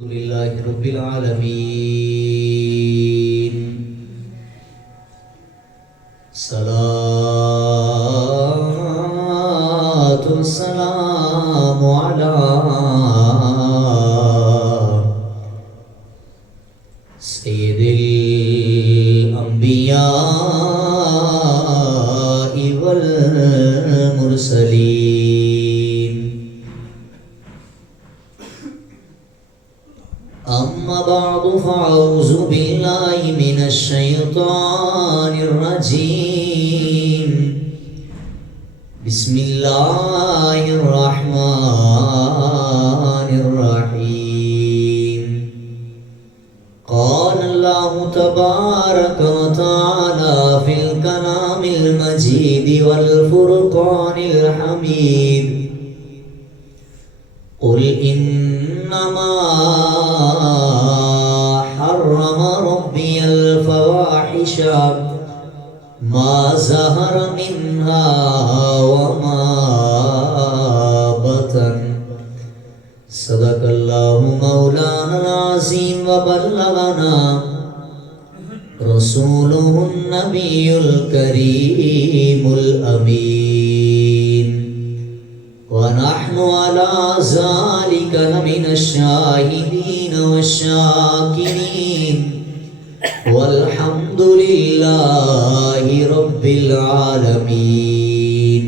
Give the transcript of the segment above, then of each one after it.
لله رب العالمين. صلاة والسلام على سيد الأنبياء والمرسلين. أما بعد فأعوذ بالله من الشيطان الرجيم. بسم الله الرحمن الرحيم. قال الله تبارك وتعالى في الكلام المجيد والفرقان الحميد. قل إنما حرم ربي الفواحش ما ظهر منها وما بطن. صدق الله مولانا العظيم وبلغنا رسوله النبي الكريم الأمين. ونحن على ذلك لمن الشاهدين والشاكرين والحمد لله رب العالمين.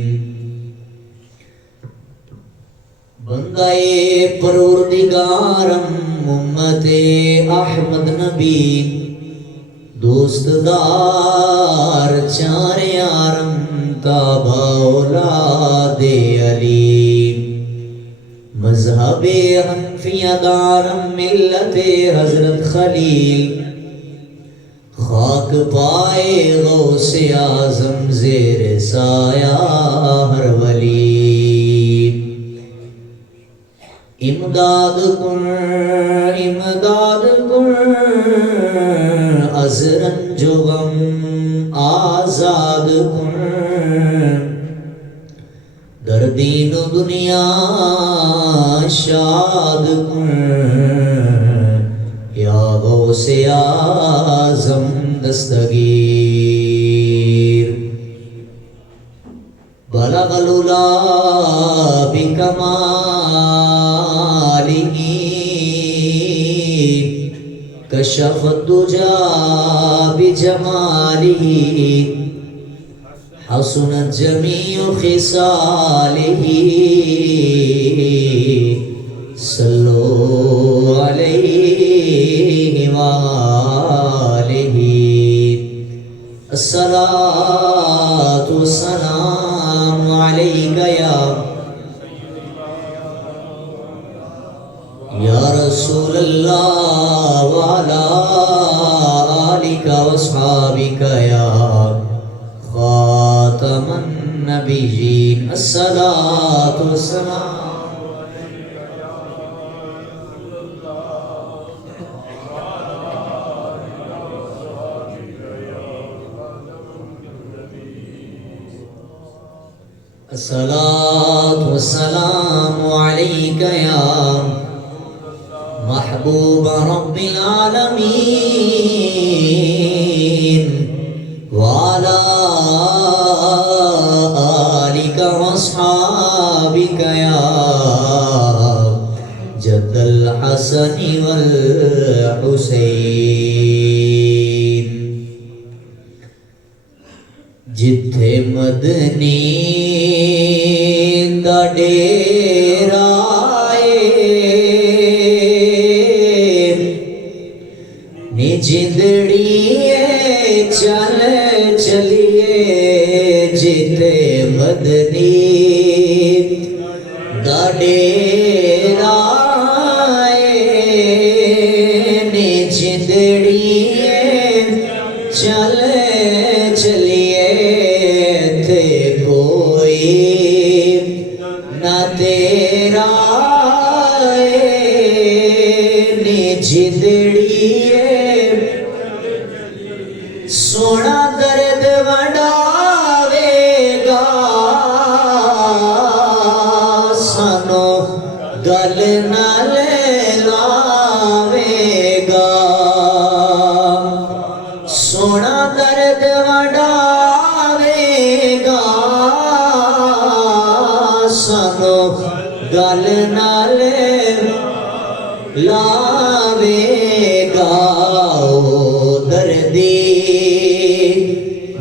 بندے پروردگارم امت احمد نبی دوست دار چار یارم تابع اولاد علی. مذہب حنفیہ دارم ملت حضرت خلیل. خاک پائے غوث اعظم زیر سایہ ہر ولی. امداد کن از رنج و غم آزاد کن. در دین و دنیا شاد کن. یا غوث اعظم دستگیر. بلغ العلا بکمالہ کشف الدجى بجمالہ. حسنت جميع خصاله. صلوا عليه وآله. الصلاة والسلام عليك يا رسول الله وعلى آلك وأصحابك يا خاتم النبيين. الصلاة والسلام الصلاة والسلام عليك يا محبوب رب العالمين وعلى آلك وأصحابك يا جد الحسن والحسين. جتھے مدنی دا ڈیرا نی جندڑیے چل چلیے. جتھے مدنی دا ڈیرا نی جندڑیے چل چلیے. تھے کوئی نہ تیرا نی جندڑیے. سونا درد وڈاوے گا سانو گل نہ لے لا. لاوے گا او دردی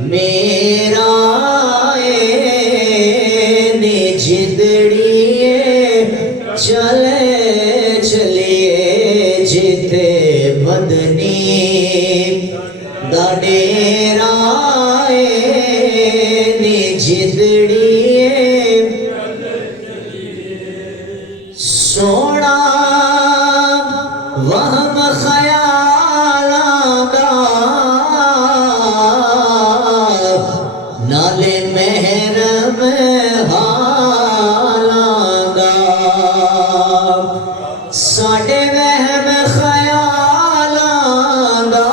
میرا جدڑیے چلے چلیے جتے مدنی دا ڈیرا جدڑیے سونا وہم خیالاں دا نالے محرم حالاں دا ساڈے وہم خیالاں دا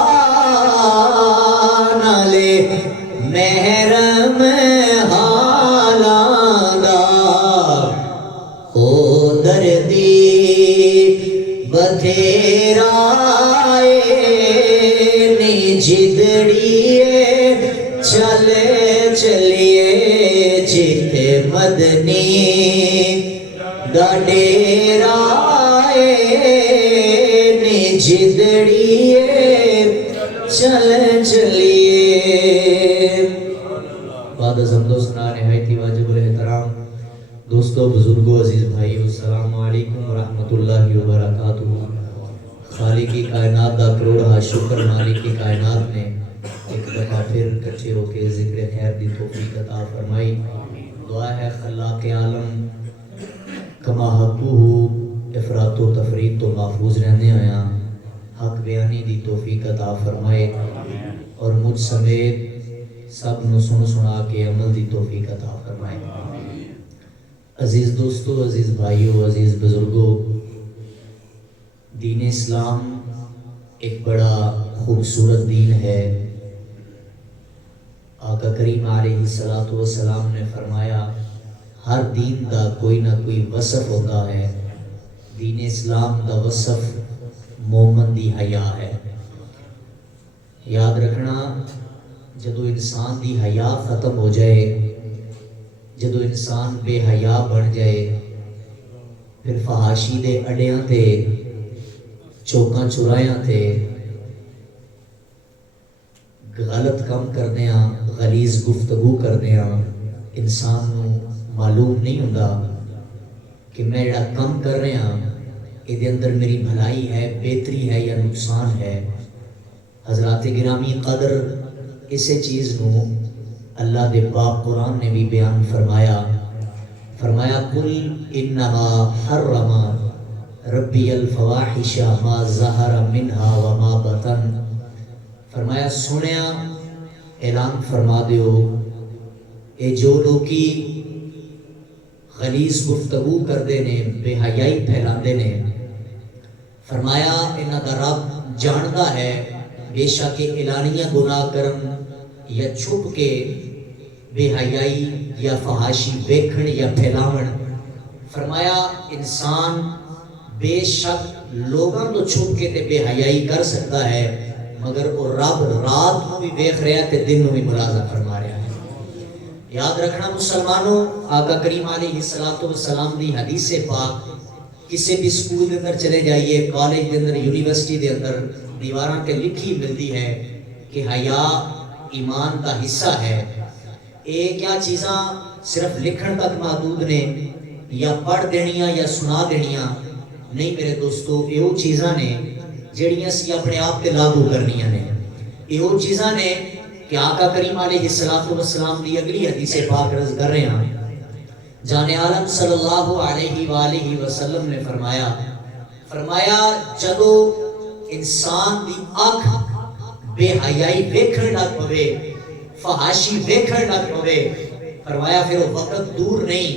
نالے محرم حالاں دا او دردی بتھیرا نی جدڑیے چلے چلیے جتے مدنی دا ڈیرا نی جدڑیے چلے چلیے بعد از حمد و ثنا نہایت واجب الاحترام دوستو بزرگوں عزیز بھائیو السلام علیکم ورحمۃ اللہ وبرکاتہ۔ خالق کائنات دا کروڑا شکر مالک کائنات نے ایک دفعہ پھر کچھے ہو کے ذکر خیر دی توفیق عطا فرمائی۔ دعا ہے خلاق عالم کما حقوہ افراط و تفرید تو محفوظ رہنے آیا حق بیانی دی توفیق عطا فرمائے اور مجھ سمیت سب نو سن سنا کے عمل دی توفیق عطا فرمائے۔ عزیز دوستو، عزیز بھائیو، عزیز بزرگوں، دین اسلام ایک بڑا خوبصورت دین ہے۔ آقا کریم علیہ السلام نے فرمایا ہر دین دا کوئی نہ کوئی وصف ہوتا ہے، دین اسلام دا وصف مومن دی حیا ہے۔ یاد رکھنا جدو انسان دی حیا ختم ہو جائے، جدو انسان بے حیا بن جائے، پھر فحاشی دے اڈیاں تے چوکاں چورایاں تے غلط کام کردیاں غلیظ گفتگو کردیاں انسان نو معلوم نہیں ہوندا کہ میں جڑا کام کر رہا یہ دے اندر میری بھلائی ہے، بہتری ہے یا نقصان ہے۔ حضرات گرامی قدر اسے چیز نو اللہ دے پاک قرآن نے بھی بیان فرمایا قل انما حرم ربی الفواحش ما ظہر منہا وما بطن، فرمایا سنیا اعلان فرما دیو اے جو لوکی غلیظ گفتگو کردے نے، بے حیائی پھیلاندے نے، فرمایا انہاں دا رب جاندا ہے بے شک اعلانیہ گناہ کرن یا چھپ کے بے حیائی یا فحاشی ویکھن یا پھیلاون، فرمایا انسان بے شک لوگاں تو چھپ کے تے بے حیائی کر سکتا ہے، مگر وہ رب رات کو بھی دیکھ رہا ہے تے دن کو بھی ملاحظہ فرما رہا ہے۔ یاد رکھنا مسلمانوں، آقا کریم علیہ السلام دی حدیث پاک کسی بھی سکول کے اندر چلے جائیے، کالج کے اندر، یونیورسٹی کے اندر دیواراں کے لکھی ملتی ہے کہ حیا ایمان کا حصہ ہے۔ یہ کیا چیزاں صرف لکھن تک محدود نے یا پڑھ دینیاں یا سنا دینیاں نہیں میرے دوستو، یہ وہ چیزاں نے جڑیاں سی اپنے آپ تے لاگو کرنیاں نے۔ یہ وہ چیزاں نے کہ آقا کریم علیہ السلام دی اگلی حدیث پاک رض کر رہے ہیں، جان عالم صلی اللہ علیہ وآلہ وسلم نے فرمایا جدو انسان دی آنکھ بے حیائی ویکھن لگ پوے، فحاشی ویکھن لگ پوے، فرمایا پھر وہ وقت دور نہیں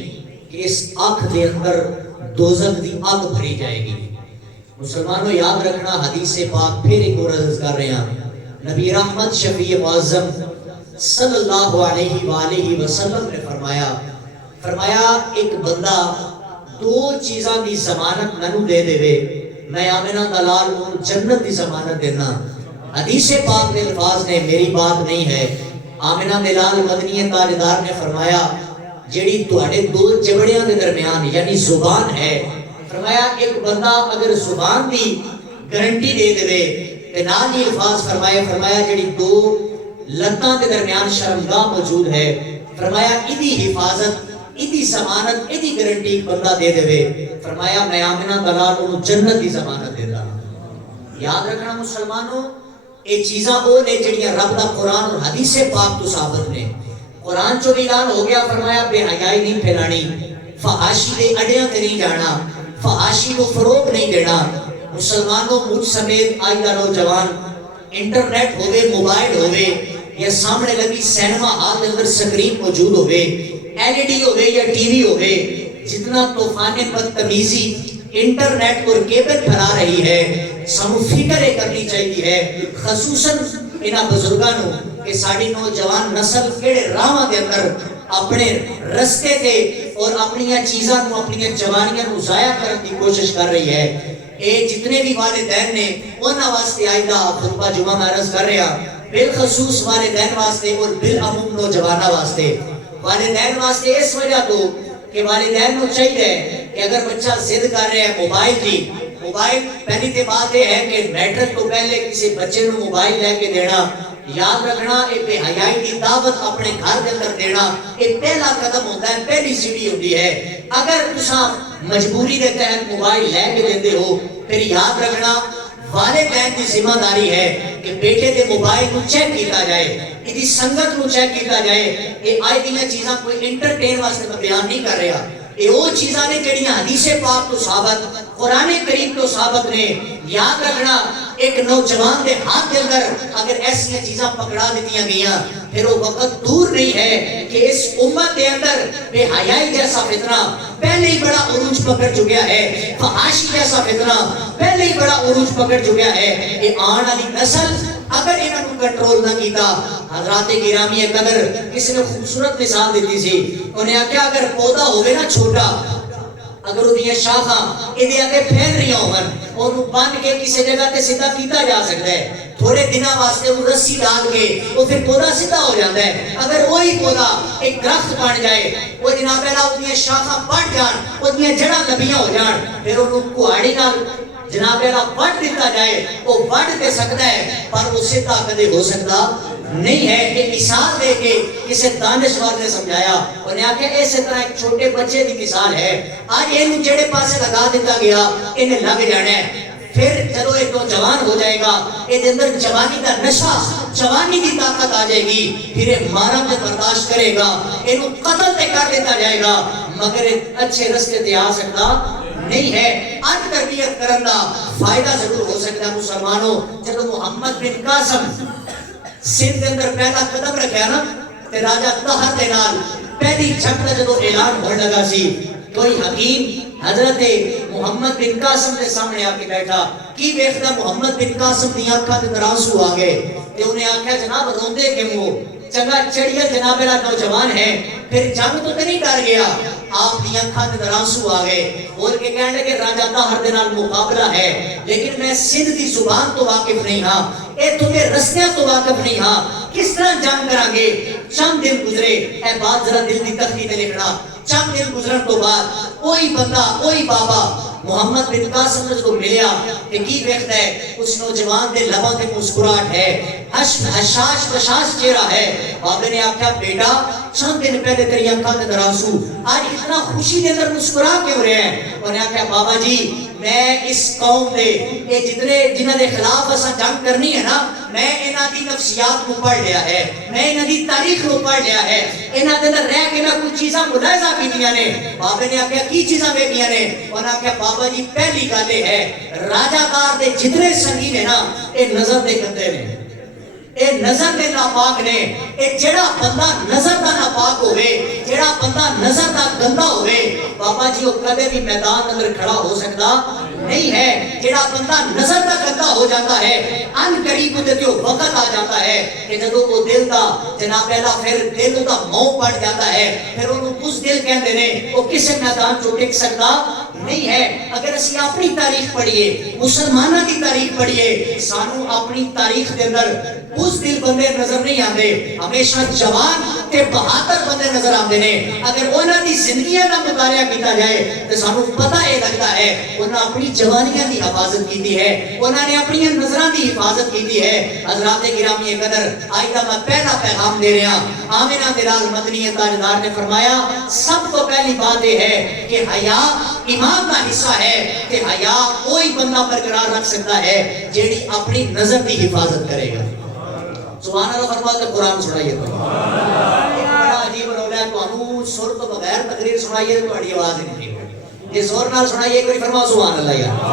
کہ اس آنکھ دے اندر دوزخ دی آگ بھری جائے گی۔ مسلمانوں یاد رکھنا حدیث پاک پھر ایک اور عرض کر رہے ہیں، نبی رحمت شفیع معظم صلی اللہ علیہ وآلہ وسلم نے فرمایا ایک بندہ دو چیزاں دی ضمانت مینوں دے دے، میں آمنہ دلال ان جنت دی ضمانت دینا۔ حدیث پاک کے الفاظ نے، میری بات نہیں ہے، آمنہ دلال مدنی تاجدار نے فرمایا جڑی تواڈے دو جبڑیاں دے درمیان یعنی زبان ہے، فرمایا ایک بندہ اگر زبان دی گارنٹی دے دے تے نال ہی الفاظ فرمایا جڑی دو لتاں دے درمیان شرمگاہ موجود ہے، فرمایا ایدی حفاظت، ایدی ضمانت، ایدی گارنٹی ایک بندہ دے دے، فرمایا میں آمنہ دلال انہوں جنت دی ضمانت دیتا۔ یاد رکھنا مسلمانوں، یہ چیزاں وہ نے جڑیاں رب دا قرآن اور حدیث پاک تو ثابت نے۔ قرآن چو بھی اعلان ہو گیا، فرمایا بے حیائی نہیں پھیلانی، فحاشی دے اڈیاں تے نہیں جانا، فحاشی کو فروغ نہیں دینا۔ مسلمانوں مجھ سمیت آج دا نوجوان انٹرنیٹ ہوئے، موبائل ہوئے یا سامنے لگی سینما ہال کے اندر سکرین موجود ہوئے، ایل ای ڈی ہوئے یا ٹی وی ہوئے، جتنا طوفان بدتمیزی انٹرنیٹ اور کیبل پھیلا رہی ہے، سانو فکر کرنی چاہیے ہے خصوصاً انہاں بزرگانوں کہ ساڑی نوجوان نسل کیڑے راہاں دے اندر اپنے رستے تے اور اپنی چیزاں نو، اپنی جوانیاں نو ضائع کرنے کی کوشش کر رہی ہے۔ اے جتنے بھی والدین نے انہاں واسطے آئندہ خطبہ جمعہ میں عرض کر رہا، بالخصوص والدین واسطے اور بالعموم نوجوانہ واسطے۔ والدین واسطے اس وجہ تو کہ والدین کو چاہیے کہ اگر بچہ ضد کر رہے ہیں موبائل کی، موبائل پہلی تے بات یہ ہے کہ میٹرک تو پہلے کسی بچے نو موبائل لے کے دینا، یاد رکھنا اے بے حیائی کی دعوت اپنے گھر کے اندر دینا، اے پہلا قدم ہوتا ہے، پہلی سیڑھی ہوتی ہے۔ اگر تساں مجبوری دے تحت موبائل لے کے دیتے ہو، پھر یاد رکھنا والدین کی ذمہ داری ہے کہ بیٹے دے موبائل کو چیک کیتا جائے، ایدی سنگت کو چیک کیتا جائے۔ یہ آئی دیاں چیزاں کوئی انٹرٹین واسطے میں بیان نہیں کر رہا، یہ وہ چیزاں نے جڑیاں حدیث پاک تو ثابت، قرآن کریم تو ثابت نے۔ یاد رکھنا ایک نوجوان دے ہاتھ کے اندر اگر ایسی چیزاں پکڑا دیتیاں گئیاں، پھر وہ وقت دور نہیں ہے کہ اس امت دے اندر بے حیائی جیسا فتنہ پہلے ہی بڑا عروج پکڑ چکیا ہے، فحاشی جیسا فتنہ پہلے ہی بڑا عروج پکڑ چکیا ہے۔ یہ آن والی نسل اگر انہوں نے کنٹرول نہ کیتا، حضرات گرامی قدر کسی نے خوبصورت مثال دیتی سی، انہیں آکھیا اگر پودا ہوئے نا چھوٹا، اگر وہ دیاں شاخاں ادھے آگے پھیل رہی ہوں انہوں بان کے کسی جگہ تے سدھا کیتا جا سکتا ہے، تھوڑے دنہ واسطے وہ رسی ڈال کے وہ پھر پودا سدھا ہو جاتا ہے۔ اگر وہی پودا ایک درخت بن جائے، وہ جناب اللہ وہ دیاں شاخاں بڑھ جان، وہ دیاں جڑاں لبیاں ہو جان، پھر انہوں کوہاڑی نال جناب اللہ بڑھ دیتا جائے، وہ بڑھ دے سکتا ہے پر اس سے طاقت ہو سکتا نہیں ہے۔ ایک مثال دے کے کسی دانشور نے سمجھایا، انہیں آکھا اس طرح ایک چھوٹے بچے دی مثال ہے، آج انہوں جڑے پاسے لگا دیتا گیا انہیں لگ جانا ہے، پھر چلو ایک جوان ہو جائے گا، ایک اندر جوانی کا نشہ، جوانی کی طاقت آ جائے گی، پھر ایک مارا میں برداشت کرے گا، انہوں قتل تے کر دیتا جائے گا، مگر ایک اچھے رستے تے آ سکتا نہیں ہے۔ آج تربیت کرنا فائدہ ضرور ہو سکتا ہے مسلمانوں۔ جب محمد بن قاسم سندھ کے اندر پہلا قدم رکھا نا، تے راجہ طہر دے نال پہلی جھٹ کا جدو اعلان ہونے لگا سی، کوئی حکیم حضرت محمد بن قاسم کے سامنے آ کے بیٹھا، کی بیٹھتا محمد بن قاسم دی آنکھاں تے آنسو آ گئے، تے انہیں آکھیا جناب روندے کیوں ہو؟ چنگا چڑیا جناب اللہ نوجوان ہے، پھر جنگ تو نہیں ڈر گیا؟ آپ دی آنکھاں تے آنسو آ گئے، بول کے کہنے لگے راجہ طاہر دے نال مقابلہ ہے، لیکن میں سندھ دی زبان تو واقف نہیں ہاں، اے تمہیں رستیاں تو واقف نہیں ہاں، کس طرح جنگ کریں گے؟ چند دن گزرے، اے بات ذرا دل دی تختی تے لکھنا، چند دن گزرن تو بعد وہی بندہ، وہی بابا محمد بن قاسم نے اس کو ملیا کہ کی دیکھتا ہے؟ اس نوجوان دے لبوں تے مسکراہٹ ہے، حشاش بشاش چہرہ ہے۔ بابے نے آکھا بیٹا چند دن پہلے تیری آنکھاں تے آنسو، آج اتنا خوشی دے اندر مسکرا کیوں رہے ہیں؟ انہیں آکھا بابا جی میں اس قوم دے یہ جتنے جنہاں دے خلاف اساں جنگ کرنی ہے نا، میں انہاں دی نفسیات کو پڑھ لیا ہے، میں انہاں دی تاریخ کو پڑھ لیا ہے، انہاں دے اندر رہ کے میں کچھ چیزاں ملاحظہ کیتیاں نے۔ بابے نے آکھا کی چیزاں ویکھیاں نے؟ انہاں آکھا بابا جی پہلی گل یہ ہے راجہ کار دے جتنے سنگین ہے نا اے نظر دے گندے نے، اے نظر دے ناپاک نے۔ اے جڑا بندہ نظر دا ناپاک ہوئے، جڑا بندہ نظر دا گندہ ہوئے، بابا جی وہ کدے بھی میدان اندر کھڑا ہو سکتا نہیں ہے۔ جڑا بندہ نظر دا گندہ ہو جاتا ہے ان قریب تے وقت آ جاتا ہے کہ جدوں وہ دل دا جناب پہلا پھر دل دا موہ پڑ جاتا ہے پھر انہوں اس دل کہندے نے وہ کسے میدان چ ٹک سکتا نہیں ہے. اگر اسی اپنی تاریخ پڑھیے مسلمانوں کی تاریخ پڑھیے سانو اپنی تاریخ دے اندر اس دل بندے نظر نہیں آتے ہمیشہ جوان تے بہادر بندے نظر آتے ہیں. اگر انہاں دی زندگیاں دا مطالعہ کیتا جائے تو سانو پتہ یہ لگتا ہے انہاں اپنی جوانیاں دی حفاظت کیتی ہے انہاں نے اپنی نظراں دی حفاظت کیتی ہے. حضرات گرامی قدر آج دا میں پہلا پیغام دے رہا آمنہ دلال مدنی تاجدار نے فرمایا سب تو پہلی بات یہ ہے کہ حیا ایمان کا حصہ ہے کہ حیا کوئی بندہ برقرار رکھ سکتا ہے جیڑی اپنی نظر کی حفاظت کرے گا. سبحان اللہ فرما کے قرآن سنائیے تو بڑا عجیب رول ہے تو سر تو بغیر تقریر سنائیے تو بڑی آواز ہی نہیں ہوگی. یہ زور نال سنائیے کوئی فرما سبحان اللہ یار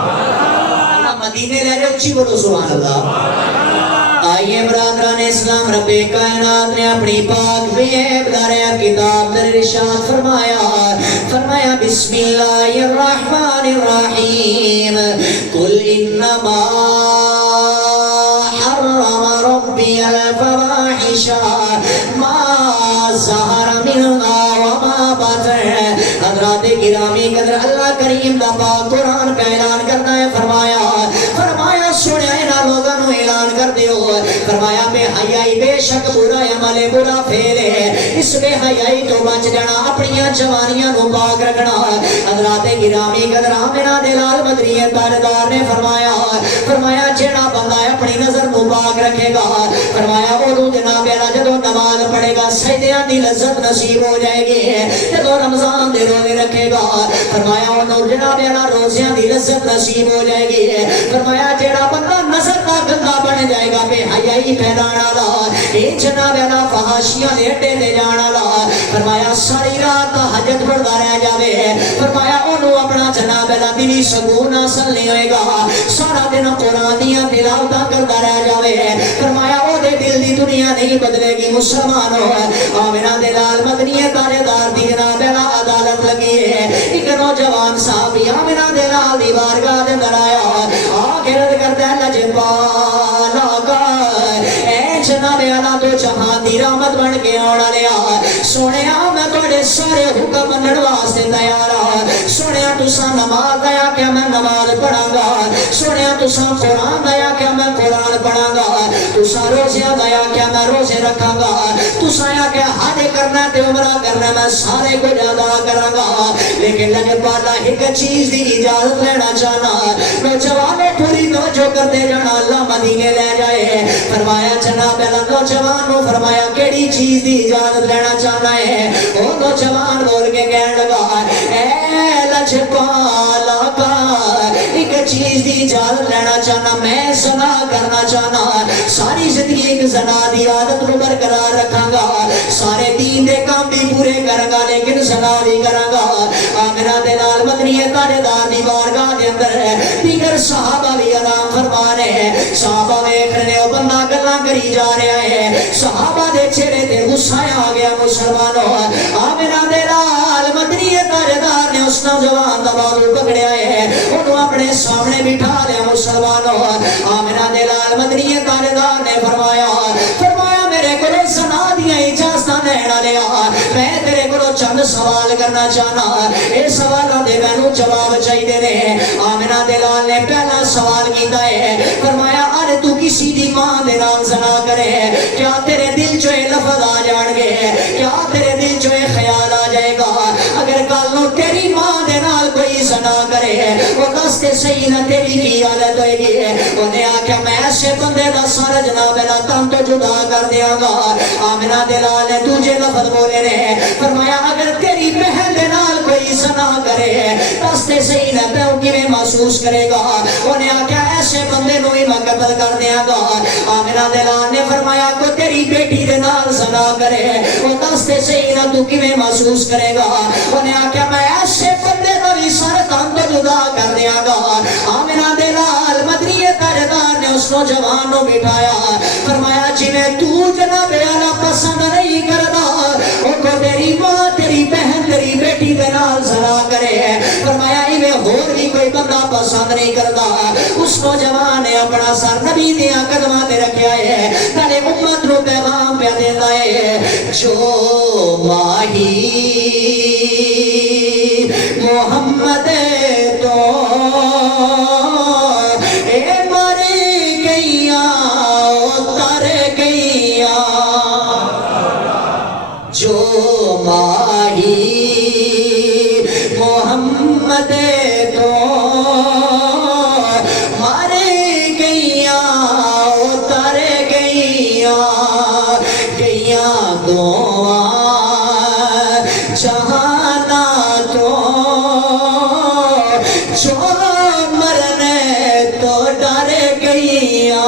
اللہ مدینے لے جائے اچھی بولو سبحان اللہ. آئیے برادران اسلام رب کائنات نے اپنی پاک بیب داریا کتاب در ارشاد فرمایا بسم اللہ الرحمن الرحیم قل انما حرم ربی الفواحش ما ظہر منها وما بطن. حضرات گرامی قدر اللہ کریم دا پاک قرآن کا اعلان کرتا ہے فرمایا سنیا انہاں لوگاں نوں اعلان کر دیو فرمایا بے حیائی بے شک برا عمل برا پھیل ہے اس بے حیائی تو بچ جانا اپنی جوانیاں نوں پاک رکھنا. حضرات گرامی قدر آمنہ دلال مدنی تاجدار نے فرمایا جیڑا بندہ اپنی نظر نوں پاک رکھے گا فرمایا اودوں جناب اللہ جدوں نماز پڑھے گا سجدیاں دی لذت نصیب ہو جائے گی. جدوں رمضان دے روزے رکھے گا فرمایا اودوں جناب اللہ روزیاں دی لذت نصیب ہو جائے گی. فرمایا جیڑا بندہ نظر دا گندا بن جائے گا بے حیائی پھیلانے والا اے جناب اللہ فحاشیاں دے اڈے تے جان والا فرمایا ساری رات تہجد پڑھدا رہ جاوے فرمایا اونوں اپنا جناب اللہ دلی سکون حاصل نہیں ہوئے گا سارا دن قرآن دیاں تلاوتاں کردا رہ جاوے فرمایا او دے دل دی دنیا نہیں بدلے گی. مسلمانوں آمنہ دلال مدنی تاجدار دی جناب اللہ عدالت لگی ہے. ایک نوجوان صاحب آمنہ دلال دی بارگاہ دے اندر آیا آخرت کرتا ہے لجپالا کا اے جناب اللہ تو جہاں دی رحمت بن کے آنا لیا سنیا میں توڑے سارے حکم منن واسطے تیار سنیا تسا نماز دیا کہ میں نماز پڑھاں گا سنیا تسا قرآن دیا کہ میں قرآن پڑھاں گا تسا روزیاں دیا کہ میں روزے رکھاں گا تسا یا کہ حج کرنا تے عمرہ کرنا میں سارے کو ادا کراں گا. لیکن لجپالا ایک چیز دی اجازت لینا چاہنا نوجوانوں پوری توجہ کرتے جانا اللہ مدینے لے جائے. فرمایا جناب اللہ نوجوان کو فرمایا کیڑی چیز دی اجازت لینا چاہنا ہے وہ نوجوان بول کے کہنے لگا اے لجپالا کا ایک چیز دی اجازت لینا چاہنا میں زنا کرنا چاہنا ساری زندگی ایک زنا دی عادت کو برقرار رکھاں گا سارے دین دے کام بھی پورے کروں گا لیکن زنا نہیں کراں گا. آمنہ دلال مدنی تاجدار دی بارگاہ دے اندر دیگر صحابہ بھی آرام فرما رہے ہیں. صحابہ ویکھ رہے او بندہ گلاں کری جا رہا ہے صحابہ دے چہرے تے غصہ آ گیا. مسلمانوں آمنہ دلال مدنی تاجدار نے اس نوجوان دا بازو پکڑیا ہے انہوں اپنے سامنے بٹھا لیا. مسلمانوں آمنہ دلال مدنی تاجدار نے فرمایا میرے کو زنا دیا اجازتاں لینا لیا میں تیرے کو چند سوال کرنا چاہنا اے سوالوں دے مینوں جواب چاہیے نے. آمنہ دلال نے پہلا سوال کیتا ہے فرمایا اج تو کسی دی ماں دے نال زنا کرے کیا تیرے دل چ اے لفظ آ جان گے کیا تیرے دل چ اے خیال آ جائے گا اگر کل نو تیری ماں دے نال کوئی زنا کرے وہ دس تے صحیح نہ تیری کی حالت ہوئے گی. انہیں آکھیا میں ایسے بندے دا سارا جناب اللہ تم تو جدا کر دیا گا. آمنہ دلال نے دوجے لفظ بولے نے فرمایا اگر تیری بہن دے نال کوئی زنا کرے دس تے صحیح نہ پیو کیویں محسوس کرے گا. انہیں آکھیا ایسے بندے نو ہی میں قتل کر دیا گا. آمنہ دلال نے فرمایا کوئی تیری بیٹی دے نال زنا کرے وہ دس تے صحیح نہ تو کیویں محسوس کرے گا. انہیں آکھیا میں ایسے بندے دا بھی سر تم تو جدا کر دیا گا. آمنہ دلال مدنی تاجدار نے اس نوجوان نو بٹھایا فرمایا جنہیں تو جناب اعلیٰ پسند نہیں کردا او کو تیری ماں تیری بہن تیری بیٹی دے نال زنا کرے فرمایا ایویں ہور بھی کوئی بندہ پسند نہیں کردا اس نوجوان نے اپنا سر نبی دیاں قدماں تے رکھیا ہے نالے امت نو پیغام پیا دیندا ہے جو ماہی محمد تو اے مر گئیاں اتر گئیاں جو ماہی محمد تو مر گئیاں اتر گئیاں گئیاں دعا جہانا تو جو مرنے تو ڈر گئیاں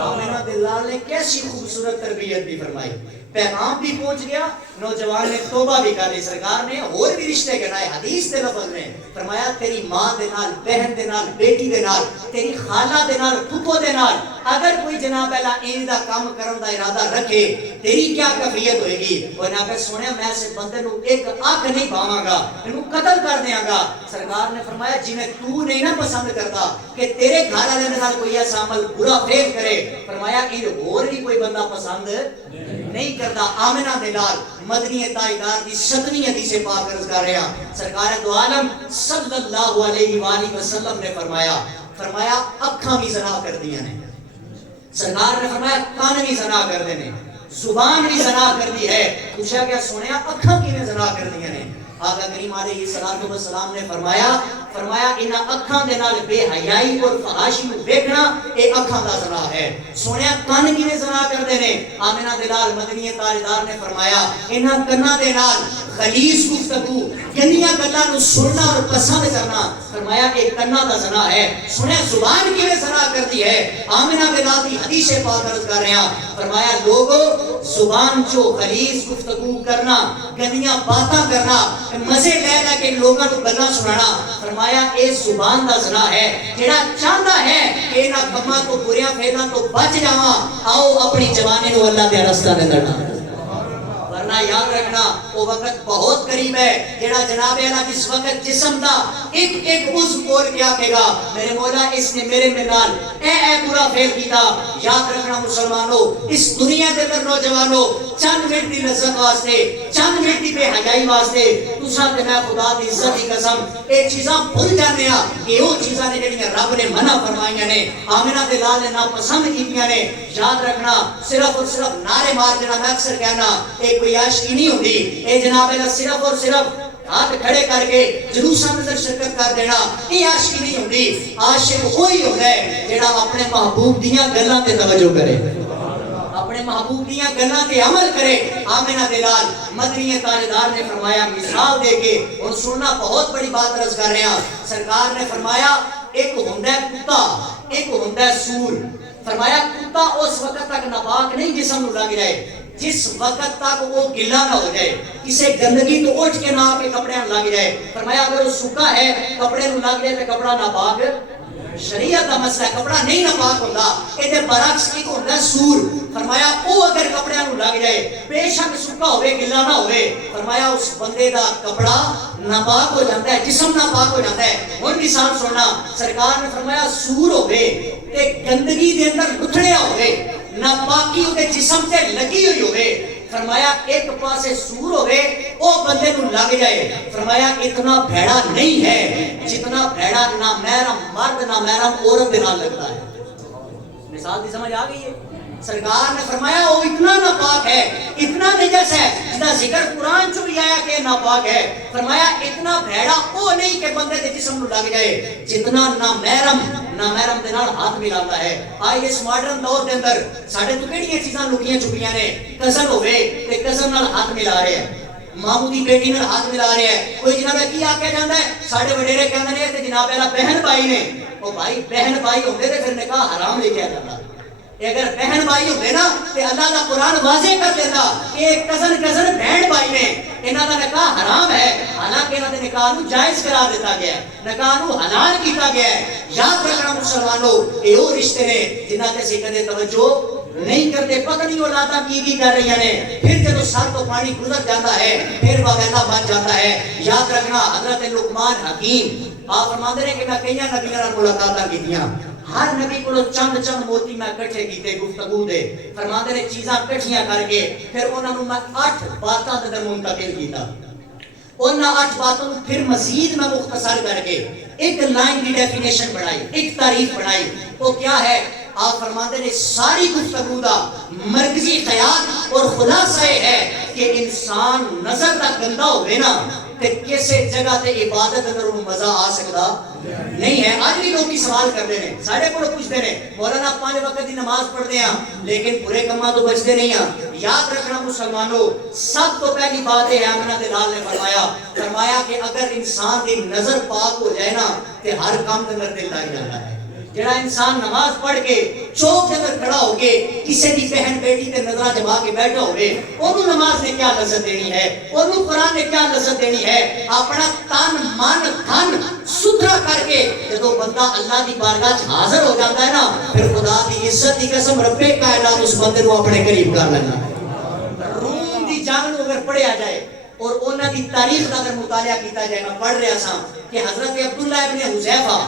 آمینہ دلال نے کیسی خوبصورت تربیت بھی فرمائی پیغام بھی پہنچ گیا نوجوان نے توبہ بھی کر لی سرکار نے اور بھی رشتے گنائے حدیث دے لفظ نے فرمایا تیری ماں دے نال بہن دے نال بیٹی دے نال تیری خالہ دے نال پھپھو دے نال اگر کوئی جناب اعلیٰ این دا کام کرن دا ارادہ رکھے تیری کیا کیفیت ہوئے گی وہ جناب سنیا میں سے بندے نو ایک آنکھ نہیں پاواں گا انہوں قتل کر دیاں گا سرکار نے فرمایا جنہیں تو نہیں نہ پسند کرتا کہ تیرے گھر والے دے نال کوئی ایسا عمل برا فعل کرے فرمایا ان اور بھی کوئی بندہ پسند نہیں کرتا آمنہ دے نال مدنی تاجدار دی 7ویں حدیث پاک عرض کر رہا سرکار دو عالم صلی اللہ علیہ وآلہ وسلم نے فرمایا اکھاں بھی زنا کر دیا نے سرکار نے فرمایا کان بھی زنا کر دینے زبان بھی زنا کر دی ہے پوچھا گیا سنیا اکھاں کیویں زنا کر دیا نے آقا کریم علیہ السلام نے فرمایا انہاں اکھاں دے نال بے حیائی اور فحاشی نو دیکھنا اے اکھاں دا زنا ہے سنیا کان کیویں زنا کر دے نے آمنہ دلال مدنی تاجدار نے فرمایا انہاں کنا دے نال خلیص گفتگو گندیاں گلاں نو سننا اور پسند کرنا فرمایا ایک کنا دا زنا ہے سنیا زبان کیویں زنا کرتی ہے آمنہ دلال دی حدیث پاک عرض کر رہے ہیں فرمایا لوگو زبان جو خلیص گفتگو کرنا گندیاں باتاں کرنا مزے لے لے کے لوگوں کو گلاں سنانا فرمایا اے زبان دا زنا ہے جڑا چاہتا ہے کہ انہاں کماں تو بریاں فعلاں تو بچ جاواں آؤ اپنی جوانی نو اللہ دے رستہ تے لڑنا ورنہ یاد رکھنا وہ وقت بہت قریب ہے جڑا جناب اعلیٰ جس وقت جسم دا ایک عضو بول کے آکے گا میرے مولا اس نے میرے منال اے برا فعل کیتا یاد رکھنا مسلمانوں اس دنیا دے اندر نوجوانوں چند منٹ دی لذت واسطے چند منٹ دی بے حیائی واسطے تساں تے میں خدا دی عزت دی قسم اے چیزاں بھول جانے ہاں کہ وہ چیزاں نے جڑیاں رب نے منع فرمائیاں نے آمنہ دلال نے ناپسند کیتیاں نے یاد رکھنا صرف اور صرف نعرے مار جڑا میں اکثر کہنا ایک کوئی عاشقی نہیں ہوتی اے جناب اعلیٰ صرف اور صرف ہاتھ کھڑے کر کے جلوساں میں شرکت کر دینا یہ عاشقی نہیں ہوتی عاشق وہی ہوتا ہے جڑا اپنے محبوب دیاں گلاں تے توجہ کرے اپنے محبوب دیاں گلاں تے عمل کرے آمنہ دلال مدنی تاجدار نے فرمایا مثال دے کے اور سننا بہت بڑی بات عرض کر رہے ہیں سرکار نے فرمایا ایک ہوندا ہے کتا ایک ہوندا ہے سور فرمایا کتا اس وقت تک ناپاک نہیں جسم نو لگ جائے جس وقت تک وہ گلا نہ ہو جائے کسے گندگی تو اٹھ کے نہ آپے کپڑے نہ لگ جائے فرمایا اگر وہ سکا ہے کپڑے نہ لگ جائے تو کپڑا ناپاک شریعت کا مسئلہ ہے کپڑا نہیں ناپاک ہوتا یہ برعکس ایک ہوتا ہے سور فرمایا وہ اگر کپڑے نہ لگ جائے بے شک سکا ہوئے گلا نہ ہوئے فرمایا اس بندے دا کپڑا ناپاک ہو جاتا ہے جسم ناپاک ہو جاتا ہے وہ مثال سننا سرکار نے فرمایا سور ہوئے تے گندگی دے اندر لٹھڑیا ہوئے ناپاکی ہوئے جسم تے لگی ہوئی ہوئے فرمایا ایک پاسے سور ہوئے او بندے کو لگ جائے فرمایا اتنا بھیڑا نہیں ہے جتنا بھیڑا نامحرم مرد نامحرم عورت دے نال لگتا ہے مثال دی سمجھ آ گئی ہے سرکار نے فرمایا وہ اتنا ناپاک ہے اتنا نجس ہے جس کا ذکر قرآن چو بھی آیا کہ ناپاک ہے فرمایا اتنا بھیڑا وہ نہیں کہ بندے دے جسم نو لگ جائے جتنا نامحرم دے نال ہاتھ ملاتا ہے آئی اس ماڈرن دور دے اندر ساڑھے تو کیڑیاں چیزاں لکیاں چھپیاں نے کزن ہوئے تے کزن نال ہاتھ ملا رہے ہیں مامو دی بیٹی نال ہاتھ ملا رہے ہیں کوئی جناب کی آکھیا جاندا ہے ساڑھے وڈیرے کہندے نے تے جناب والا بہن بھائی نے او بھائی بہن بھائی ہوندے تے پھر نکاح حرام لکھیا جاندا اگر بہن بھائی ہوتے نا تو اللہ کا قرآن واضح کر دیتا کہ ایک کزن بہن بھائی نے انہاں دا نکاح حرام ہے، حالانکہ انہاں دے نکاح نو جائز قرار دیتا گیا ہے، نکاح نو حلال کیتا گیا ہے۔ یاد رکھنا مسلمانوں، یہ وہ رشتے نے جنہاں تے اسی کدے توجہ نہیں کرتے، پتہ نہیں اولاداں کی کر رہی ہیں، پھر جب سر تو پانی گزر جاتا ہے پھر واویلا بن جاتا ہے۔ یاد رکھنا حضرت لقمان حکیم آپ فرماندے ہیں کہ میں کئی نبیوں نال ملاقاتاں کیتیاں، ہر نبی کو چند موتی میں کٹھے کیتے گفتگو دے، فرماندے نے چیزاں کٹھیاں کر کے پھر انہاں نوں میں 8 باتاں دے منتقل کیتا، انہاں 8 باتوں پھر مزید میں مختصر کر کے ایک لائن کی ڈیفینیشن بنائی، ایک تعریف بنائی۔ وہ کیا ہے؟ آپ فرماتے ہیں ساری گفتگو دا مرکزی خیال اور خلاصہ ہے کہ انسان نظر دا گندا ہوئے نا تے کسے جگہ تے عبادت اندر انہوں مزہ آ سکتا نہیں ہے۔ آج بھی لوگ کی سوال کرتے ہیں، سارے کو پوچھتے ہیں مولانا 5 وقت دی نماز پڑھتے ہیں لیکن برے کماں تو بچتے نہیں ہیں۔ یاد رکھنا مسلمانوں، سب تو پہلی بات ہے آمنہ دلال نے فرمایا کہ اگر انسان دی نظر پاک ہو جائے نا تے ہر کام کے اندر دل لائی جاتا ہے۔ جڑا انسان نماز پڑھ کے چوک کے اندر کھڑا ہو کے کسی دی بہن بیٹی تے نظرہ جما کے بیٹھا ہوئے، انہوں نماز نے کیا لذت دینی ہے، انہوں قرآن نے کیا لذت دینی ہے؟ اپنا تن من دھن ستھرا کر کے جب بندہ اللہ دی بارگاہ حاضر ہو جاتا ہے نا پھر خدا دی عزت دی قسم رب کائنات اس بندے کو اپنے قریب کر لینا۔ روم دی جنگ اگر پڑھیا جائے اور انہاں دی تاریخ کا اگر مطالعہ کیتا جائے، میں پڑھ رہا سا کہ حضرت عبداللہ ابن حذیفہ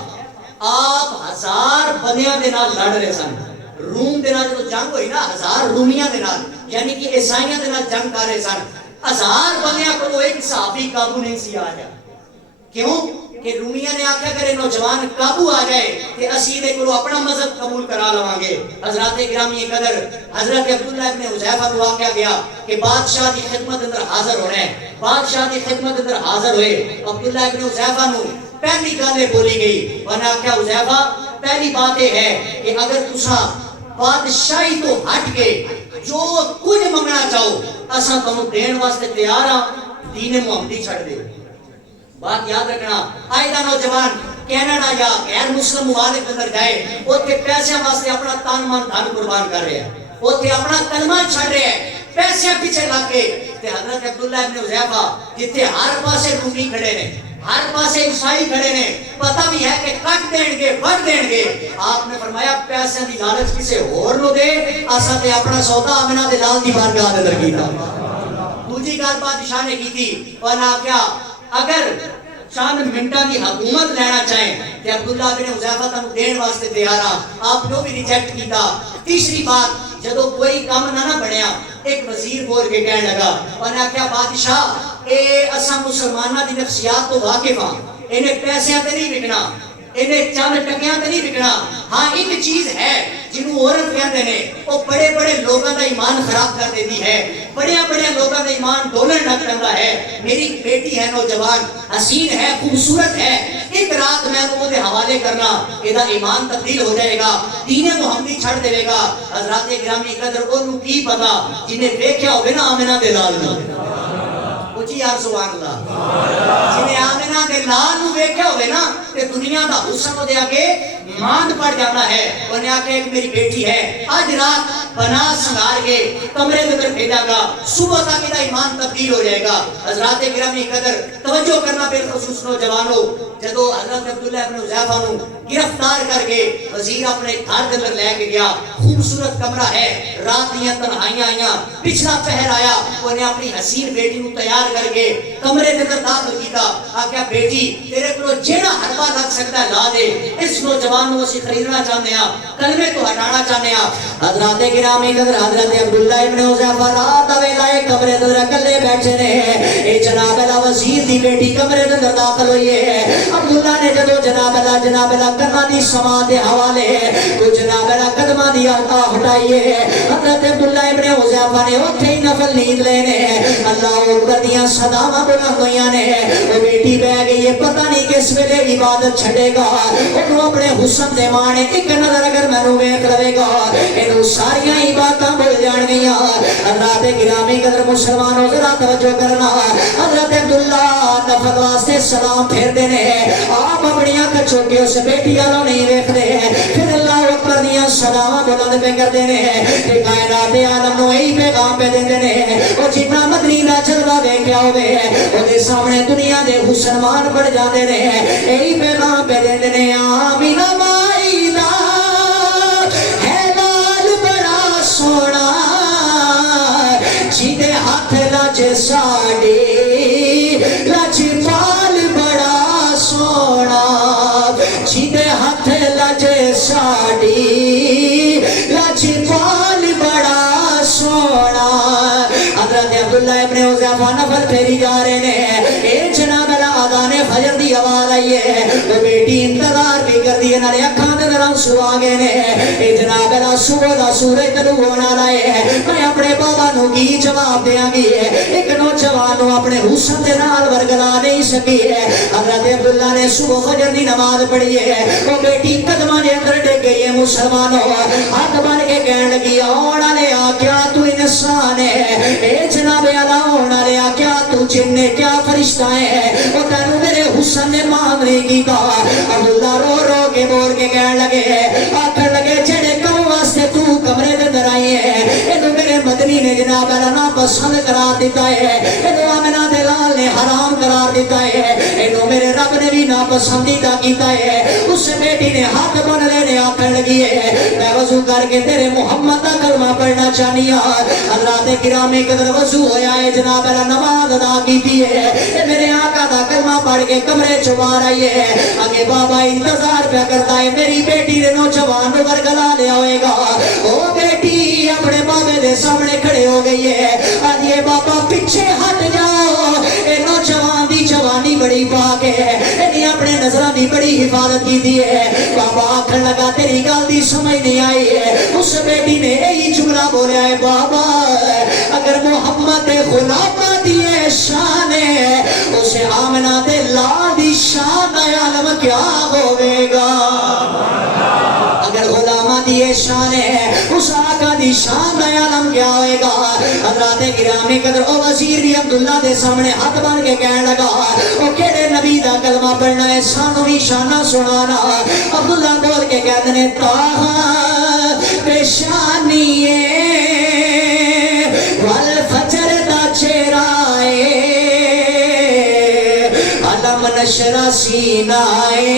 آپ 1000 بندیاں دے نال لڑ رہے سن۔ روم دے نال جو جنگ ہوئی نا 1000 رومیاں دے نال یعنی کہ عیسائیاں دے نال جنگ کر رہے سن، 1000 بندیاں کو ایک صحابی قابو نہیں سی آ گیا۔ کیوں کہ رومیاں نے آکھا کرے نوجوان قابو آ جائے کہ اسی دے کو اپنا مذہب قبول کرا لواں گے۔ حضرات گرامی قدر حضرت عبداللہ ابن حذیفہ کو آکھا گیا کہ بادشاہ دی خدمت اندر حاضر ہونا ہے۔ بادشاہ دی خدمت اندر حاضر ہوئے، عبداللہ ابن حذیفہ نو پہلی گالے بولی گئی، وہاں آکھا حذیفہ پہلی بات یہ ہے کہ اگر تساں بادشاہی تو ہٹ کے جو کچھ منگنا چاہو اساں تمہیں دین واسطے تیار ہاں، دین محمدی چھڑ دے۔ بات یاد رکھنا، آئے دا نوجوان کینیڈا یا غیر مسلم ممالک اندر جائے اوتھے پیسے واسطے اپنا تن من دھن قربان کر رہے ہیں، اوتھے اپنا کلمہ چھڑ رہے ہیں پیسے پیچھے لگ کے۔ تے حضرت عبداللہ ابن حذیفہ جتھے ہر پاسے رومی کھڑے نے، ہر پاسے عیسائی کھڑے نے، پتہ بھی ہے کہ کٹ دین گے بڑھ دین گے، آپ نے فرمایا پیسے دی لالچ کسے اور نو دے، اساں تے اپنا سودا آمنہ دے لال دی بارگاہ دے اندر کیتا۔ دوسری گل بادشاہ نے کی تھی، انہاں کیا اگر چند منٹاں دی حکومت لینا چاہیں تے عبداللہ بن حذیفہ تانوں دین واسطے تیار ہاں، آپ نے بھی ریجیکٹ کیتا۔ تیسری بات جدو کوئی کام نہ بنیا ایک وزیر بول کے کہنے لگا، انہاں نے کہا بادشاہ اے اساں مسلمانہ دی نفسیات تو واقف ہاں، انہیں پیسیاں تے نہیں بکنا، انہیں چند ٹکیاں تے نہیں بکنا، ہاں ایک چیز ہے جنہوں عورت کہتے ہیں وہ بڑے بڑے لوگوں کا ایمان خراب کر دیتی ہے، بڑے بڑے لوگوں کا ایمان ڈولن لگ کرتا ہے۔ میری بیٹی ہے نوجوان حسین ہے خوبصورت ہے، ایک رات میں وہ دے حوالے کرنا یہ ایمان تبدیل ہو جائے گا، دین محمدی چھڑ دے گا۔ حضرات گرامی قدر انہوں کی پتا جنہیں دیکھا ہوئے نا آمنہ دے لال نو، اچھی یار سبحان اللہ، جنہیں آمنہ دے لال نو دیکھا ہوئے نا کہ دنیا دا حسن ہو دیا کہ ماند پڑ جانا ہے۔ انہیں آکے ایک میری بیٹی ہے آج رات بنا سنگار کے کمرے میں در بھیجا گا، صبح تک ادھا ایمان تبدیل ہو جائے گا۔ حضرات گرامی قدر توجہ کرنا بالخصوص نوجوانوں، جدو حضرت عبداللہ ابن حذیفہ نو گرفتار کر کے وزیر اپنے گھر کے اندر لے کے گیا، خوبصورت کمرہ ہے، رات دیاں تنہائیاں آئیاں، پچھلا پہر آیا، انہیں اپنی حسین بیٹی نو تیار کر کے کمرے کے اندر داخل کیتا، آکھیا بیٹی تیرے کو جیڑا حربہ لگ سکتا ہے لا دے، اس نوجوان نو اسی خریدنا چاہتے ہیں، کلمے تو ہٹانا چاہتے ہیں۔ حضرات گرامی قدر حضرت عبداللہ ابن حذیفہ رات ویلائے کمرے کے اندر اکلے بیٹھے نے، اے جناب اللہ وزیر دی بیٹی کمرے کے اندر داخل ہوئی ہے۔ عبداللہ نے جدو جناب اللہ قدمہ دی سما دے حوالے تو جناب اللہ قدمہ دی آتا ہٹائیے، حضرت عبداللہ ابن حذیفہ نے اتھے ہی نفل نیند لینے، اللہ اکبر دیاں صداواں بلند ہویاں نے، وہ بیٹی بہ گئی ہے پتہ نہیں کس ویلے عبادت چھڑے گا، انہوں اپنے حسن دے مانے ایک نظر اگر میں نو ویکھ لوے گا انہوں ساریاں عبادتاں بھول جان گیاں۔ حضرات گرامی قدر مسلمانوں ذرا توجہ کرنا، حضرت عبداللہ نفل واسطے سلام پھیر دینے، آپ اپنیاں کچھو کے اس بیٹی آلوں نہیں ویکھ دے، پھر اللہ اکبر دیاں سلام بلند پہ کرتے ہیں کہ کائنات عالم نو یہی پیغام پہ دیندے نے او جتنا مدنی دا جلوہ دیکھیا ہوئے او دے سامنے دنیا دے حسنمان بڑھ جاندے نے یہی پیغام پہ دیندے نے آمینہ مائی دا ہے لال بڑا سونا جیدے ہاتھ لج ساڑی لج پال بڑا سونا جیدے ہاتھ لج ساڑی لج پال بڑا سونا حضرت عبداللہ ابن حذیفہ نفل پھیری جا رہے ہیں اے جناب اذان فجر دی آواز آئی ہے تو بیٹی انتظار بھی کر دی نالے اکھاں دے دران سو آگے نے اے جناب صبح دا سورج طلوع ہونا لائے میں اپنے بابا نو کی جواب دیاں گی ایک نوجوان نو اپنے حسن دے نال ورگلا نہیں سکی ہے حضرت عبداللہ نے صبح فجر دی نماز پڑھی ہے وہ بیٹی قدمہ دے اندر ڈگ گئی ہے مسلمانوں ہاتھ بن کے کہن لگی اونا لے آ کیا تو انسان ہے اے جناب اللہ اونا لے آ کیا تو جن ہے کیا فرشتہ ہے وہ تینو میرے حسن نے مان نہیں کی تا عبداللہ رو رو کے بول کے کہن لگے آکھر لگے جڑے کم واسطے تو کمرے دے در آئی ہے انہوں میرے مدنی نے جناب اللہ نا پسند قرار دیتا ہے انہوں آمنہ دے لال نے حرام قرار دیتا ہے انہوں میرے رب نے بھی ناپسندیدہ کیتا ہے اس بیٹی نے ہاتھ بن لینے آکھر لگی ہے میں وضو کر کے تیرے محمد کا کلمہ پڑھنا چاہنی حضرات گرامی قدر وضو ہویا ہے جناب اللہ نماز ادا کیتی ہے میرے آقا دا کلمہ پڑھ کے کمرے چبار آئی ہے آگے بابا انتظار پہ کرتا ہے میری بیٹی نے نوجوان نو ورگلا لیا ہوئے گا او بیٹی اپنے بابے دے سامنے کھڑے ہو گئی ہے آج یہ بابا پیچھے ہٹ جاؤ اے نوجوان دی جوانی بڑی پاک ہے انہیں اپنے نظرہ دی بڑی حفاظت کی دی ہے بابا آخر لگا تیری گل دی سمجھ نہیں آئی ہے اس بیٹی نے یہی جملہ بولیا ہے بابا اگر محمد غلامہ دیے شان ہے اسے آمنہ دے لا دی شان عالم کیا ہوئے گا اگر غلامہ دیے شان ہے اس آقا دی شان عالم کیا ہوئے گا حضرات گرامی قدر او وزیر بھی عبداللہ دے سامنے ہاتھ بن کے کہنے لگا او کیڑے نبی دا کلمہ پڑھنا ہے سانو بھی شانہ سنانا عبداللہ بول کے کہتے ہیں تاہا پیشانیے والفجر دا چہرائے علم نشرہ سینائے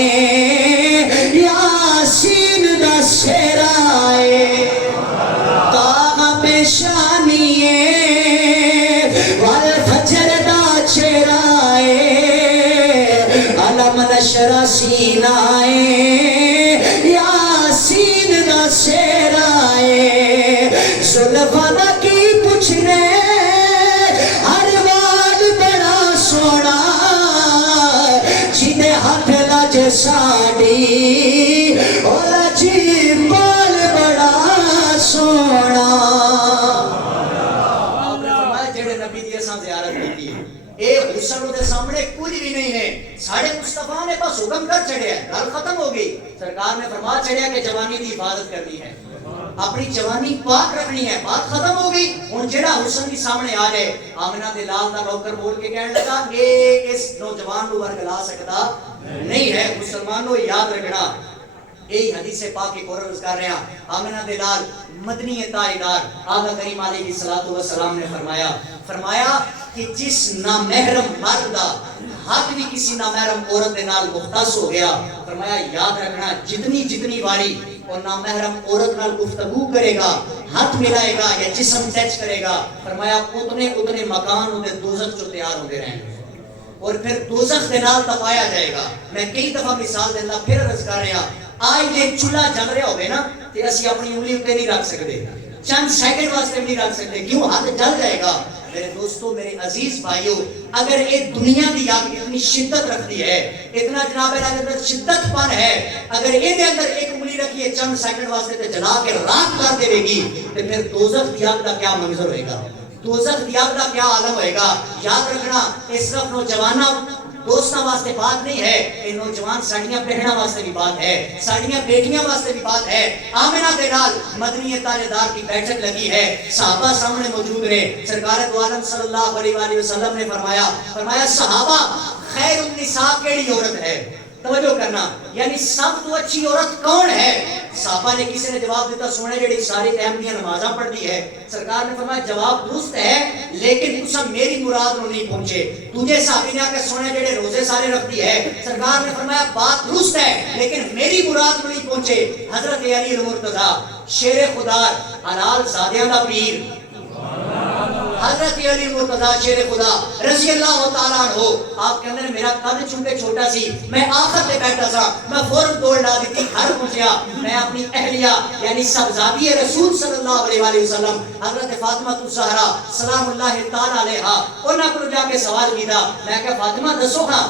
یاسین دا سیرائے تاہا پیشانیے والفجر دا چہرائے علم نشرہ سینائے یاسین دا سیرائے زلفانہ کی پچھنے ہر وال بڑا سونا جیدے ہاتھ لج ساڑی اور لجی بال بڑا سونا آپ نے فرمایا جڑے نبی دی اساں زیارت کی اے حسن دے سامنے کوئی بھی نہیں ہے ساڑھے مصطفیٰ نے بس حکم کر چڑھیا ہے گل ختم ہو گئی سرکار نے فرما چڑھیا کہ جوانی دی حفاظت کرنی ہے اپنی جوانی پاک رکھنی ہے بات ختم ہو گئی ان جڑا حسن کی سامنے آ جائے آمنہ دے لال دا روکر بول کے کہنے لگا کہ اس نوجوان کو ورگلا سکتا نہیں ہے مسلمانوں یاد رکھنا یہی حدیث پاک ایک اور عرض کر رہے ہیں آمنہ دے لال مدنی تائیدار آقا کریم علیہ السلام نے فرمایا کہ جس نامحرم مرد دا ہاتھ بھی کسی نامحرم عورت دے نال مختص ہو گیا فرمایا یاد رکھنا جتنی واری اور نامحرم عورت نال گفتگو کرے گا ہاتھ ملائے گا یا جسم ٹچ کرے گا فرمایا اتنے مکان اتنے دوزخ جو تیار ہوتے رہیں گے اور پھر دوزخ دے نال تپایا جائے گا میں کئی دفعہ مثال دینا پھر عرض کر رہا آج جے چولہا جل رہا ہوئے نا تے اسی اپنی انگلی اتنے نہیں رکھ سکتے چند سیکنڈ واسطے نہیں رکھ سکتے کیوں ہاتھ جل جائے گا میرے دوستو میرے عزیز بھائیو اگر ایک دنیا دی آگ اتنی شدت رکھتی ہے اتنا جناب اندر شدت پن ہے اگر یہ دے اندر ایک انگلی رکھیے چند سیکنڈ واسطے تے جلا کے راک کر دے گی تے پھر دوزخ دی آگ کا کیا منظر ہوئے گا دوزخ دی آگ کا کیا عالم ہوئے گا یاد رکھنا اس صرف نوجوانہ دوستاں واسطے بات نہیں ہے یہ نوجوان ساڑیاں پہنا واسطے بھی بات ہے ساڑیاں بیٹیاں واسطے بھی بات ہے آمنہ دے نال مدنی تاجدار کی بیٹھک لگی ہے صحابہ سامنے موجود رہے سرکار دو عالم صلی اللہ علیہ وسلم نے فرمایا صحابہ خیر النساء کیڑی عورت ہے توجہ کرنا یعنی سب تو اچھی عورت کون ہے صحابہ نے کسی نے جواب دیتا سونے جڑی ساری ٹائم دیا نمازاں پڑھتی ہے. سرکار نے فرمایا جواب درست ہے لیکن تسا میری مراد نو نہیں پہنچے. تجھے صحابی نے آکے سونے جڑے روزے سارے رکھتی ہے. سرکار نے فرمایا بات درست ہے لیکن میری مراد نو نہیں پہنچے. حضرت علی المرتضیٰ شیر خدا حلال زادیاں دا پیر حضرت علی مرتضیٰ شیر خدا رضی اللہ تعالیٰ عنہ آپ کے اندر میرا قد چونکہ چھوٹا سی میں آخر پہ بیٹھا سا میں فوراً دوڑ لا دیتی گھر پہنچیا. میں اپنی اہلیہ یعنی صحابی رسول صلی اللہ علیہ وسلم حضرت فاطمہ الزہرا سلام اللہ تعالیٰ علیہا انہاں کو جا کے سوال کیتا. میں کہا فاطمہ دسو ہاں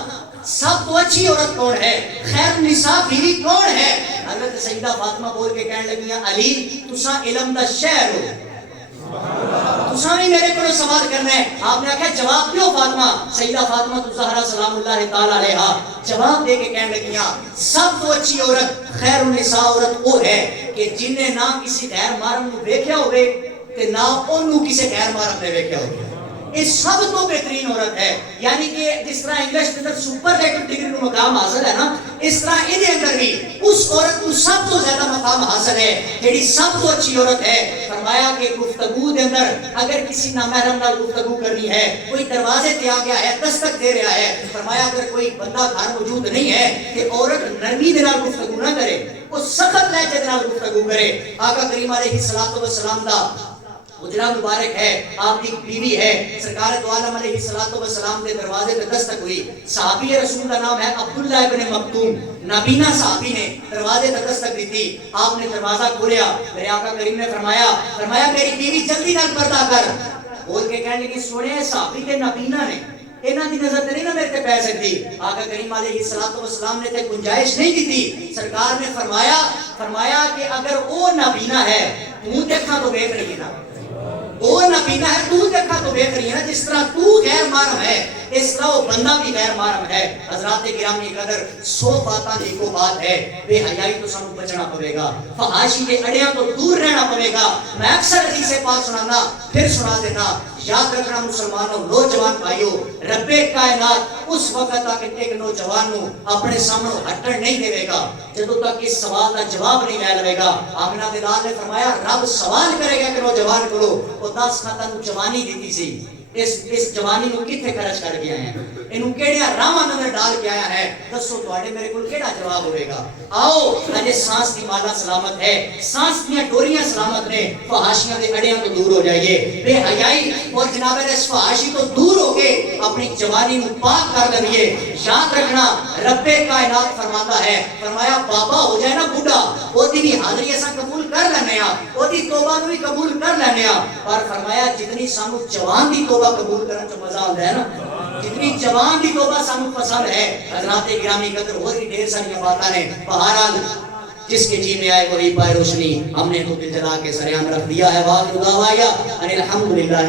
سب تو اچھی عورت کون ہے, خیر النساء بیوی کون ہے؟ حضرت سیدہ فاطمہ بول کے کہنے لگیاں علی تساں علم دا شہر ہو, تساں بھی میرے کو سوال کرنا ہے. آپ نے کہا جواب دیو فاطمہ. سیدہ فاطمہ الزہرا سلام اللہ تعالیٰ علیہا جواب دے کے کہنے لگیاں سب تو اچھی عورت خیر النساء عورت وہ ہے کہ جن نے نہ کسی غیر محرم کو دیکھا ہوئے تے نہ انہوں کسی غیر محرم نے دیکھا ہوئے. یہ سب تو بہترین عورت ہے. یعنی کہ جس طرح انگلش کے اندر سپرلیٹو ڈگری کو مقام حاصل ہے نا, اس طرح ان اندر بھی اس عورت کو سب تو زیادہ مقام حاصل ہے جیڑی سب تو اچھی عورت ہے. فرمایا کہ گفتگو دے اندر اگر کسی نامحرم نال گفتگو کرنی ہے, کوئی دروازے تے آ گیا ہے دستک دے رہا ہے, فرمایا اگر کوئی بندہ گھر موجود نہیں ہے کہ عورت نرمی دے نال گفتگو نہ کرے, وہ سخت لہجے دے نال گفتگو کرے. آقا کریم علیہ السلام دا اجرا مبارک ہے, آپ کی بیوی ہے. سرکار دو عالم علیہ السلام کے دروازے پہ دستک ہوئی. صحابی رسول کا نام ہے عبداللہ ابن مکتوم. نابینا صحابی نے دروازے پہ دستک دی تھی. آپ نے دروازہ کھولیا. میرے آقا کریم نے فرمایا میری بیوی جلدی نہ پردہ کر. بول کے کہنے لگی سونے صحابی کے نابینا نے انہاں دی نظر تے نہیں نہ میرے تے پے سکتی. آقا کریم علیہ السلام نے تے گنجائش نہیں دی تھی. سرکار نے فرمایا کہ اگر وہ نابینا ہے تو دیکھا تو دیکھ رہی ہے نا, وہ نابینا ہے تو دیکھا تو دیکھ رہی ہے نا. جس طرح تو غیر محرم ہے اس طرح وہ بندہ بھی غیر محرم ہے. حضرات گرامی قدر 100 باتاں دی کو بات ہے بے حیائی تو سانو بچنا پڑے گا, فحاشی کے اڑیاں تو دور رہنا پڑے گا. میں اکثر حدیث پاک سنانا پھر سنا دینا. یاد رکھنا مسلمانوں, نوجوان بھائیوں, رب کائنات اس وقت تک ایک نوجوان نو اپنے سامنے ہٹن نہیں دے گا جدوں تک اس سوال کا جواب نہیں لے لے گا. آمنہ دلال نے فرمایا رب سوال کرے گا کہ نوجوان کو وہ 10 خاتن جوانی دیتی سی, اس جوانی نو کتنے خرچ کر کے آئے ہیں, انہوں کیڑے راما نظر ڈال کے آیا ہے, دسو تواڈے میرے کول کیڑا جواب ہوئے گا؟ آؤ اجے سانس دی مالا سلامت ہے, سانس دیاں ڈوریاں سلامت نے, فحاشیاں دے اڑیاں تو دور ہو جائیے. بے حیائی اور جناب اس فحاشی تو دور ہو کے اپنی جوانی نو پاک کر دئیے. یاد رکھنا رب کائنات فرماتا ہے, فرمایا بابا ہو جائے نا بوڑھا اودی بھی حاضری اساں قبول کر لینے ہاں, اودی توبہ نو بھی قبول کر لینے ہاں, پر فرمایا جتنی سانو جوان دی توبہ قبول کرنے چ مزہ آتا ہے نا, جتنی جوان دی توبہ سانو پسند ہے. حضرات گرامی قدر اور بھی ڈھیر ساری باتاں نے. بہرحال جس کے جی میں آئے وہی پائے روشنی, ہم نے تو دل جلا کے سریام رکھ دیا ہے. واخر دعوایا ان الحمدللہ.